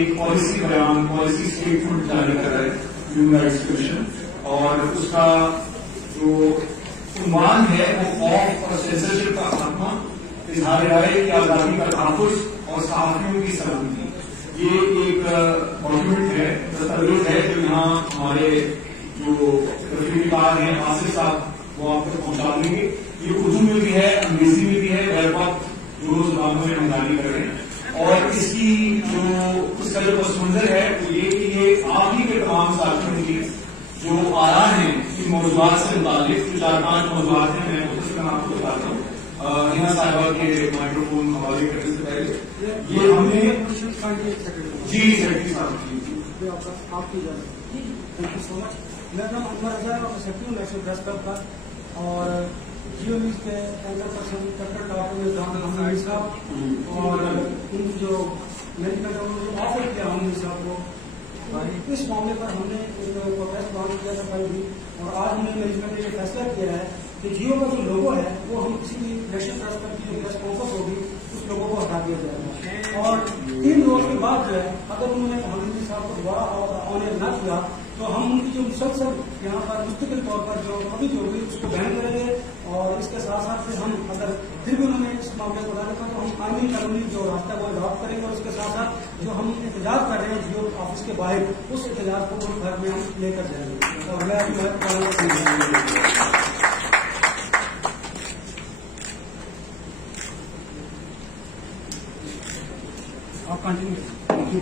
ایک پالیسی بیان policy statement جاری کر رہا ہے ہیومن رائٹس کمیشن، اور اس کا جو عنوان ہے وہ خوف اور سینسرشپ کا خاتمہ، اظہار رائے کی آزادی کا تحفظ اور صحافیوں کی سلامتی۔ یہ ایک ڈاکیومنٹ ہے، دستاویز ہے جو یہاں ہمارے جو تفریحی کار ہیں آصف صاحب وہ آپ تک پہنچا دیں گے۔ یہ اردو میں بھی ہے، انگریزی میں بھی ہے، غیر وقت جو زبانوں میں ہم جاری کر رہے ہیں، اور اس کا جو پس منظر ہے وہ یہ کہ یہ آپ ہی کے تمام ساتھیوں کی جو آرا ہیں ان موضوعات سے متعلق، جو 4-5 موضوعات ہیں، میں مختصراً آپ کو بتاتا ہوں ہینا صاحبہ کے مائکرو فون حوالے کرنے سے پہلے یہ ہم نے جی سیکرٹری صاحب آپ کی اجازت، تھینک یو سو مچ۔ میرا نام انور رضا ہے اور میں سیکرٹری ہوں نیشنل پریس کلب کا، اور جیو نیوز کے اینکر پرسن ڈاکٹر ڈاکٹر صاحب اور ان جو مینجمنٹ آفر کیا ہم صاحب کو، اس معاملے پر ہم نے ایک پروٹیسٹ لانچ کیا تھا کل بھی، اور آج ہم نے مینجمنٹ نے یہ فیصلہ کیا ہے کہ جیو کا جو لوگو ہے وہ ہم کسی بھی نیشنل پریس کلب کی جو پریس کانفرنس ہوگی اس لوگوں کو ہٹا دیا جائے گا، اور 3 روز کے بعد جو ہے اگر انہوں نے پردھان صاحب کو دوبارہ آن ایئر نہ کیا تو ہم ان کی جو مسلسل یہاں پر مستقل طور پر جو کبھی جو ہوگی اس کو بین کریں گے، اور اس کے ساتھ ساتھ ہم اگر پھر بھی انہوں نے اس معاملے کو لانا تھا تو ہم قانونی جو راستہ وہ اڈاپٹ کریں گے، اور اس کے ساتھ ساتھ جو ہم احتجاج کر رہے ہیں جیو آفس کے باہر اس احتجاج کو ملک بھر میں ہم لے کر جائیں گے، اور آپ کنٹینیو